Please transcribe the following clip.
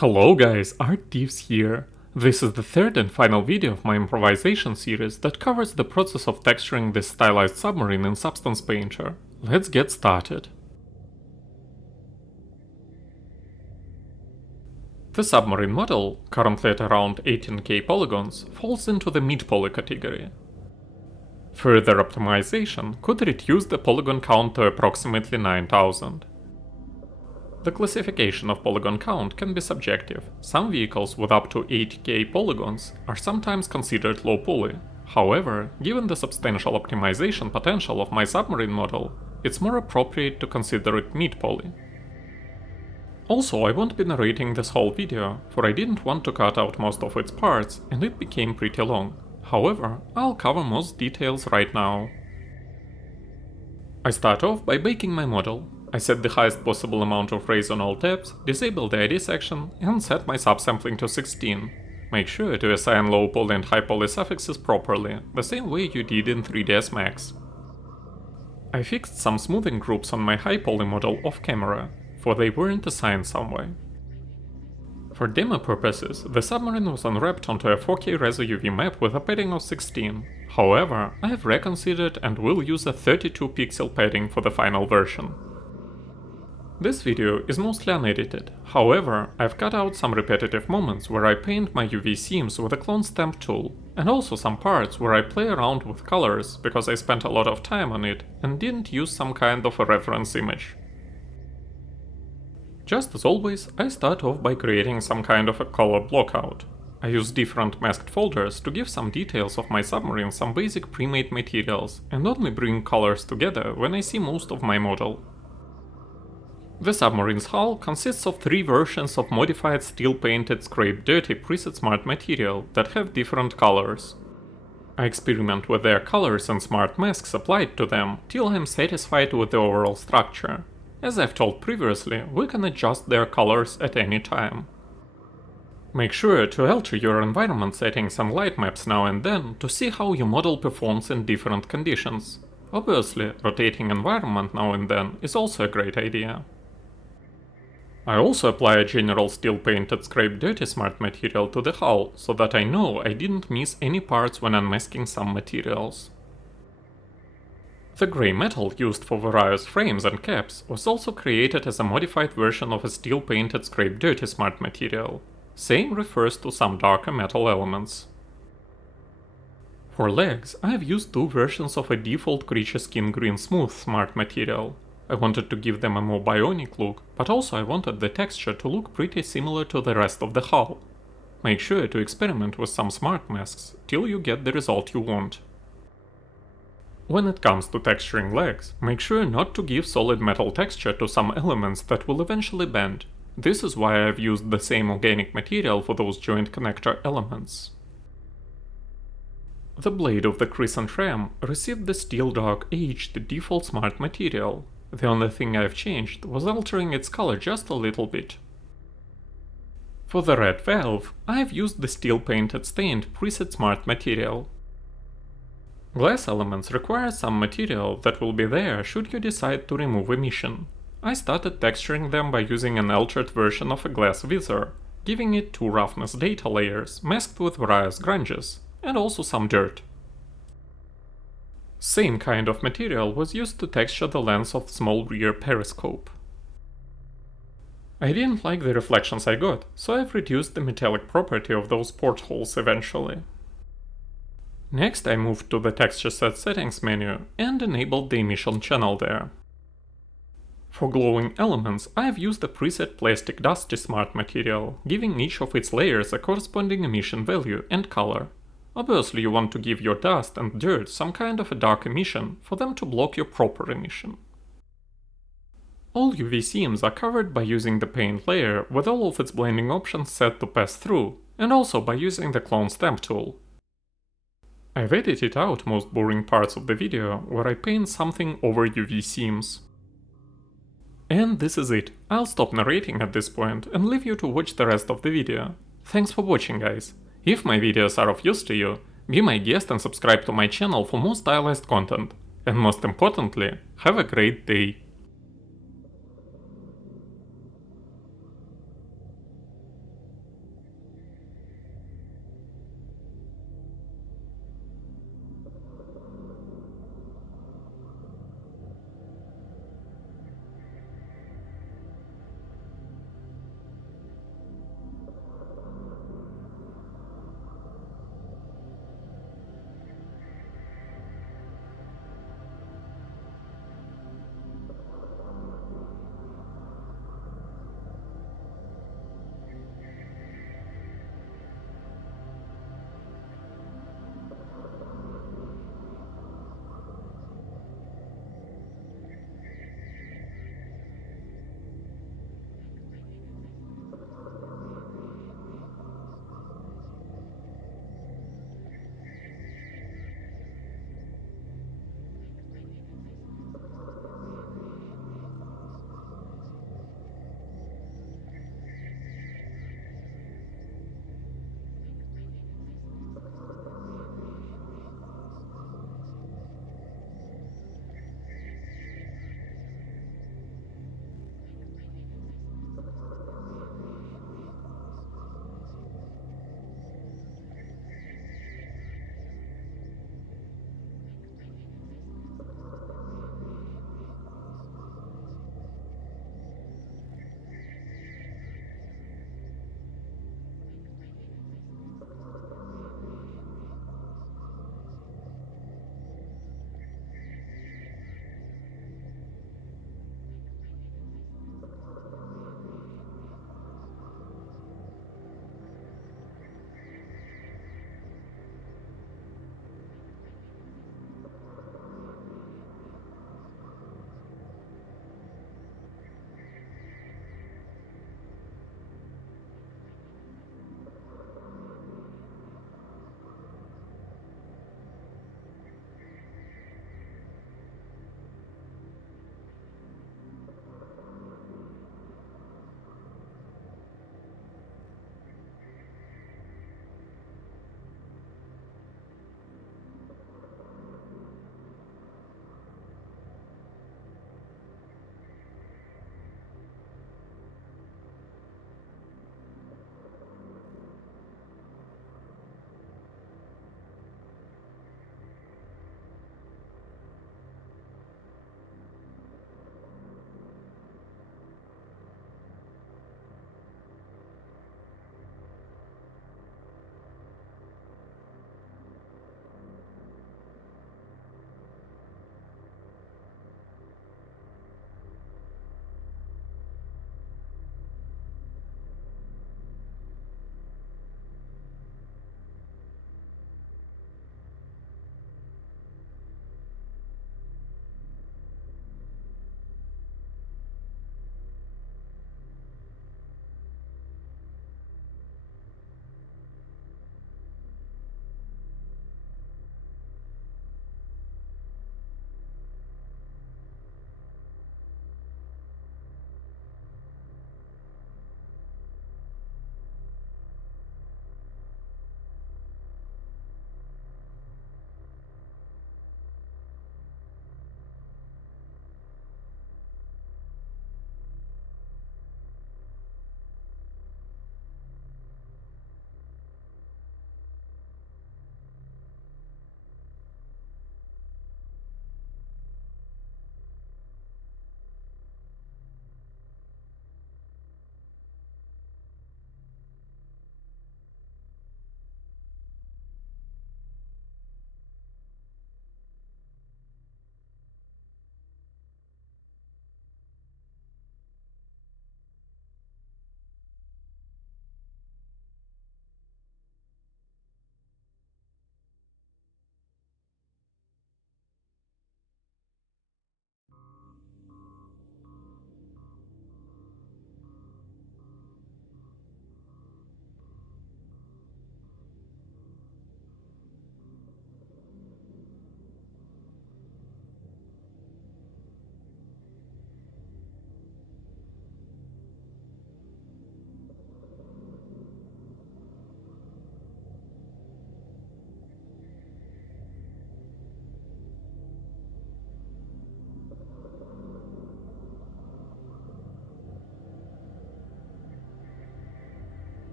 Hello guys, Art-Teeves here. This is the third and final video of my improvisation series that covers the process of texturing this stylized submarine in Substance Painter. Let's get started. The submarine model, currently at around 18k polygons, falls into the mid-poly category. Further optimization could reduce the polygon count to approximately 9000. The classification of polygon count can be subjective. Some vehicles with up to 8k polygons are sometimes considered low poly. However, given the substantial optimization potential of my submarine model, it's more appropriate to consider it mid-poly. Also, I won't be narrating this whole video, for I didn't want to cut out most of its parts and it became pretty long. However, I'll cover most details right now. I start off by baking my model. I set the highest possible amount of rays on all tabs, disable the ID section, and set my subsampling to 16. Make sure to assign low poly and high poly suffixes properly, the same way you did in 3ds Max. I fixed some smoothing groups on my high poly model off camera, for they weren't assigned somewhere. For demo purposes, the submarine was unwrapped onto a 4K Reso UV map with a padding of 16. However, I have reconsidered and will use a 32 pixel padding for the final version. This video is mostly unedited, however, I've cut out some repetitive moments where I paint my UV seams with a clone stamp tool, and also some parts where I play around with colors because I spent a lot of time on it and didn't use some kind of a reference image. Just as always, I start off by creating some kind of a color blockout. I use different masked folders to give some details of my submarine some basic pre-made materials and only bring colors together when I see most of my model. The submarine's hull consists of 3 versions of modified steel-painted scrape dirty preset smart material that have different colors. I experiment with their colors and smart masks applied to them till I'm satisfied with the overall structure. As I've told previously, we can adjust their colors at any time. Make sure to alter your environment settings and light maps now and then to see how your model performs in different conditions. Obviously, rotating environment now and then is also a great idea. I also apply a general steel-painted scrape dirty smart material to the hull, so that I know I didn't miss any parts when unmasking some materials. The grey metal used for various frames and caps was also created as a modified version of a steel-painted scrape dirty smart material. Same refers to some darker metal elements. For legs, I have used 2 versions of a default creature skin green smooth smart material. I wanted to give them a more bionic look, but also I wanted the texture to look pretty similar to the rest of the hull. Make sure to experiment with some smart masks till you get the result you want. When it comes to texturing legs, make sure not to give solid metal texture to some elements that will eventually bend. This is why I've used the same organic material for those joint connector elements. The blade of the crescent ram received the steel dark aged default smart material. The only thing I've changed was altering its color just a little bit. For the red valve, I've used the steel-painted stained preset smart material. Glass elements require some material that will be there should you decide to remove emission. I started texturing them by using an altered version of a glass visor, giving it 2 roughness data layers masked with various grunges, and also some dirt. Same kind of material was used to texture the lens of small rear periscope. I didn't like the reflections I got, so I've reduced the metallic property of those portholes eventually. Next I moved to the texture set settings menu and enabled the emission channel there. For glowing elements, I have used the preset plastic dusty smart material, giving each of its layers a corresponding emission value and color. Obviously you want to give your dust and dirt some kind of a dark emission for them to block your proper emission. All UV seams are covered by using the paint layer with all of its blending options set to pass through, and also by using the clone stamp tool. I've edited out most boring parts of the video where I paint something over UV seams. And this is it. I'll stop narrating at this point and leave you to watch the rest of the video. Thanks for watching, guys. If my videos are of use to you, be my guest and subscribe to my channel for more stylized content. And most importantly, have a great day.